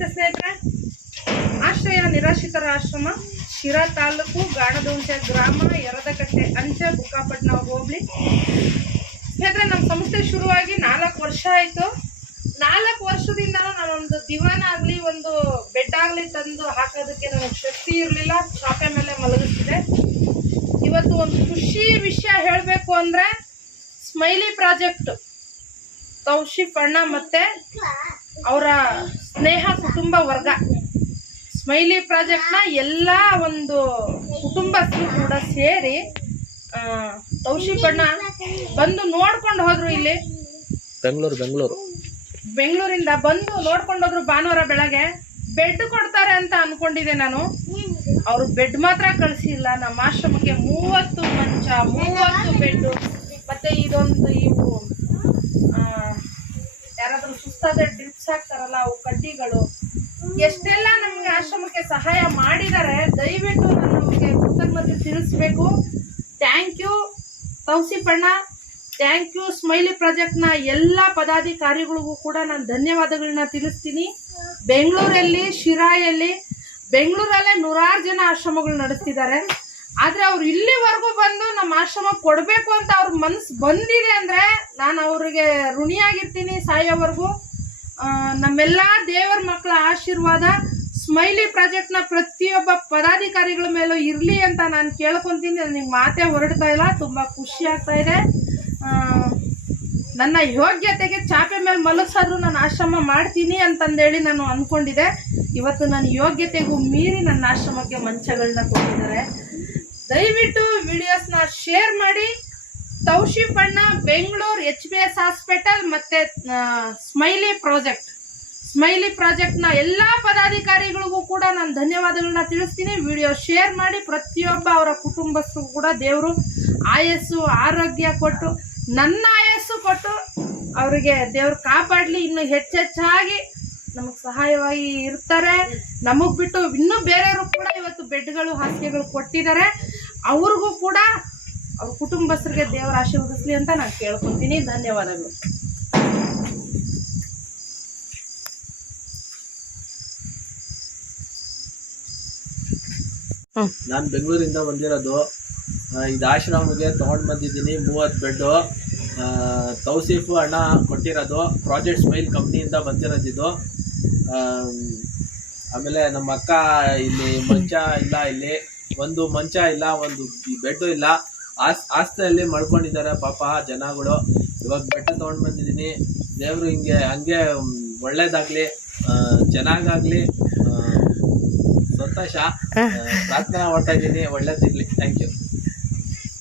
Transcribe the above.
ನಮಸ್ತೆ ಸ್ನೇಹಿತರೆ. ಆಶ್ರಯ ನಿರಾಶ್ರಿತರ ಆಶ್ರಮ, ಶಿರಾ ತಾಲೂಕು, ಗಾಣದಹುಂಚೆ ಗ್ರಾಮ, ಯರದಕಟ್ಟೆ ಅಂಚೆ, ಬುಕ್ಕಾಪಟ್ಟಣ ಹೋಬಳಿ. ಸ್ನೇಹಿತರೆ, ನಮ್ಮ ಸಂಸ್ಥೆ ಶುರುವಾಗಿ 4 ವರ್ಷ ಆಯಿತು. 4 ವರ್ಷದಿಂದ ನಾನೊಂದು ದಿವಾನ ಆಗಲಿ ಒಂದು ಬೆಡ್ ಆಗಲಿ ತಂದು ಹಾಕೋದಕ್ಕೆ ನನಗೆ ಶಕ್ತಿ ಇರಲಿಲ್ಲ. ಚಾಪೆ ಮೇಲೆ ಮಲಗಿಸ್ತಿದೆ. ಇವತ್ತು ಒಂದು ಖುಷಿ ವಿಷಯ ಹೇಳಬೇಕು ಅಂದರೆ, ಸ್ಮೈಲಿ ಪ್ರಾಜೆಕ್ಟ್ ತೌಶಿಫ್ ಅಣ್ಣ ಮತ್ತು ಅವರ ಸ್ನೇಹ ಕುಟುಂಬ ವರ್ಗ ಸ್ಮೈಲಿ ಪ್ರಾಜೆಕ್ಟ್ನ ಎಲ್ಲ ಒಂದು ಕುಟುಂಬಸ್ಥರು ಕೂಡ ಸೇರಿ ತೌಶಿಫ್ ಅಣ್ಣ ಬಂದು ನೋಡ್ಕೊಂಡು ಹೋದ್ರು. ಇಲ್ಲಿ ಬೆಂಗಳೂರಿಂದ ಬಂದು ನೋಡ್ಕೊಂಡು ಹೋದ್ರು. ಭಾನುವಾರ ಬೆಳಗ್ಗೆ ಬೆಡ್ ಕೊಡ್ತಾರೆ ಅಂತ ಅನ್ಕೊಂಡಿದ್ದೆ ನಾನು. ಅವರು ಬೆಡ್ ಮಾತ್ರ ಕಳಿಸಿಲ್ಲ. ನಮ್ಮ ಆಶ್ರಮಕ್ಕೆ 30 ಮಂಚ, 30 ಬೆಡ್ಡು, ಮತ್ತೆ ಇದೊಂದು ಇವು ಯಾರಾದ್ರೂ ಸುಸ್ತಾದ ಡ್ರಿಪ್ಸ್ ಹಾಕ್ತಾರಲ್ಲ ಅವು ಕಡ್ಡಿಗಳು, ಎಷ್ಟೆಲ್ಲ ನಮ್ಗೆ ಆಶ್ರಮಕ್ಕೆ ಸಹಾಯ ಮಾಡಿದ್ದಾರೆ. ದಯವಿಟ್ಟು ನಾನು ನಮಗೆ ಕೃತಜ್ಞತೆ ತಿಳಿಸ್ಬೇಕು. ಥ್ಯಾಂಕ್ ಯು ತೌಸಿಫ್ ಅಣ್ಣ, ಥ್ಯಾಂಕ್ ಯು. ಸ್ಮೈಲಿ ಪ್ರಾಜೆಕ್ಟ್ನ ಎಲ್ಲ ಪದಾಧಿಕಾರಿಗಳಿಗೂ ಕೂಡ ನಾನು ಧನ್ಯವಾದಗಳನ್ನ ತಿಳಿಸ್ತೀನಿ. ಬೆಂಗಳೂರಲ್ಲಿ, ಶಿರಾಯಲ್ಲಿ, ಬೆಂಗಳೂರಲ್ಲೇ 100 ಜನ ಆಶ್ರಮಗಳು ನಡೆಸ್ತಿದ್ದಾರೆ. ಆದರೆ ಅವ್ರು ಇಲ್ಲಿವರೆಗೂ ಬಂದು ನಮ್ಮ ಆಶ್ರಮ ಕೊಡಬೇಕು ಅಂತ ಅವ್ರ ಮನಸ್ಸು ಬಂದಿದೆ ಅಂದರೆ ನಾನು ಅವ್ರಿಗೆ ಋಣಿಯಾಗಿರ್ತೀನಿ ಸಾಯೋವರೆಗೂ. ನಮ್ಮೆಲ್ಲ ದೇವರ ಮಕ್ಕಳ ಆಶೀರ್ವಾದ ಸ್ಮೈಲಿ ಪ್ರಾಜೆಕ್ಟ್ನ ಪ್ರತಿಯೊಬ್ಬ ಪದಾಧಿಕಾರಿಗಳ ಮೇಲೂ ಇರಲಿ ಅಂತ ನಾನು ಕೇಳ್ಕೊತೀನಿ. ನನಗೆ ಮಾತೇ ಹೊರಡ್ತಾ ಇಲ್ಲ, ತುಂಬ ಖುಷಿ ಆಗ್ತಾ ಇದೆ. ನನ್ನ ಯೋಗ್ಯತೆಗೆ ಚಾಪೆ ಮೇಲೆ ಮಲಗಿಸಾದ್ರೂ ನಾನು ಆಶ್ರಮ ಮಾಡ್ತೀನಿ ಅಂತಂದೇಳಿ ನಾನು ಅಂದ್ಕೊಂಡಿದ್ದೆ. ಇವತ್ತು ನನ್ನ ಯೋಗ್ಯತೆಗೂ ಮೀರಿ ನನ್ನ ಆಶ್ರಮಕ್ಕೆ ಮಂಚಗಳನ್ನ ಕೊಟ್ಟಿದ್ದಾರೆ. ದಯವಿಟ್ಟು ವಿಡಿಯೋಸ್ನ ಶೇರ್ ಮಾಡಿ. ತೌಶಿಫ್ ಅಣ್ಣ, ಬೆಂಗಳೂರು HBS ಹಾಸ್ಪಿಟಲ್ ಮತ್ತು ಸ್ಮೈಲಿ ಪ್ರಾಜೆಕ್ಟ್ನ ಎಲ್ಲ ಪದಾಧಿಕಾರಿಗಳಿಗೂ ಕೂಡ ನಾನು ಧನ್ಯವಾದಗಳನ್ನ ತಿಳಿಸ್ತೀನಿ. ವಿಡಿಯೋ ಶೇರ್ ಮಾಡಿ. ಪ್ರತಿಯೊಬ್ಬ ಅವರ ಕುಟುಂಬಸ್ಥರು ಕೂಡ ದೇವರು ಆಯಸ್ಸು ಆರೋಗ್ಯ ಕೊಟ್ಟು, ನನ್ನ ಆಯಸ್ಸು ಕೊಟ್ಟು ಅವರಿಗೆ ದೇವ್ರು ಕಾಪಾಡಲಿ. ಇನ್ನು ಹೆಚ್ಚೆಚ್ಚಾಗಿ ನಮಗೆ ಸಹಾಯವಾಗಿ ಇರ್ತಾರೆ. ನಮಗೆ ಬಿಟ್ಟು ಇನ್ನೂ ಬೇರೆಯವರು ಕೂಡ ಇವತ್ತು ಬೆಡ್ಗಳು, ಹಾಸಿಗೆಗಳು ಕೊಟ್ಟಿದ್ದಾರೆ. ಅವ್ರಿಗೂ ಕೂಡ ಅವ್ರ ಕುಟುಂಬಸ್ಥರಿಗೆ ದೇವರ ಆಶೀರ್ವದಿಸ್ಲಿ ಅಂತ ನಾನು ಕೇಳ್ಕೊತೀನಿ. ಧನ್ಯವಾದಗಳು. ನಾನು ಬೆಂಗಳೂರಿಂದ ಬಂದಿರೋದು. ಇದು ಆಶ್ರಮಿಗೆ ತೊಗೊಂಡು ಬಂದಿದ್ದೀನಿ 30 ಬೆಡ್ಡು. ತೌಸೀಫ್ ಅಣ್ಣ ಕೊಟ್ಟಿರೋದು. ಪ್ರಾಜೆಕ್ಟ್ ಸ್ಮೈಲ್ ಕಂಪ್ನಿಯಿಂದ ಬಂದಿರೋದು ಇದು. ಆಮೇಲೆ ನಮ್ಮ ಅಕ್ಕ ಇಲ್ಲಿ ಮಂಚ ಇಲ್ಲ, ಇಲ್ಲಿ ಒಂದು ಮಂಚ ಇಲ್ಲ, ಒಂದು ಬೆಡ್ಡು ಇಲ್ಲ, ಆಸ್ತಿಯಲ್ಲಿ ಮಳ್ಕೊಂಡಿದ್ದಾರೆ ಪಾಪ ಜನಗಳು. ಇವಾಗ ಬೆಟ್ಟ ತೊಗೊಂಡು ಬಂದಿದ್ದೀನಿ. ದೇವರು ಹಂಗೆ ಒಳ್ಳೇದಾಗ್ಲಿ, ಚೆನ್ನಾಗಾಗ್ಲಿ, ಸಂತೋಷ ಪ್ರಾರ್ಥನೆ ಮಾಡ್ತಾ ಇದ್ದೀನಿ. ಒಳ್ಳೇದಿರ್ಲಿ. Thank you.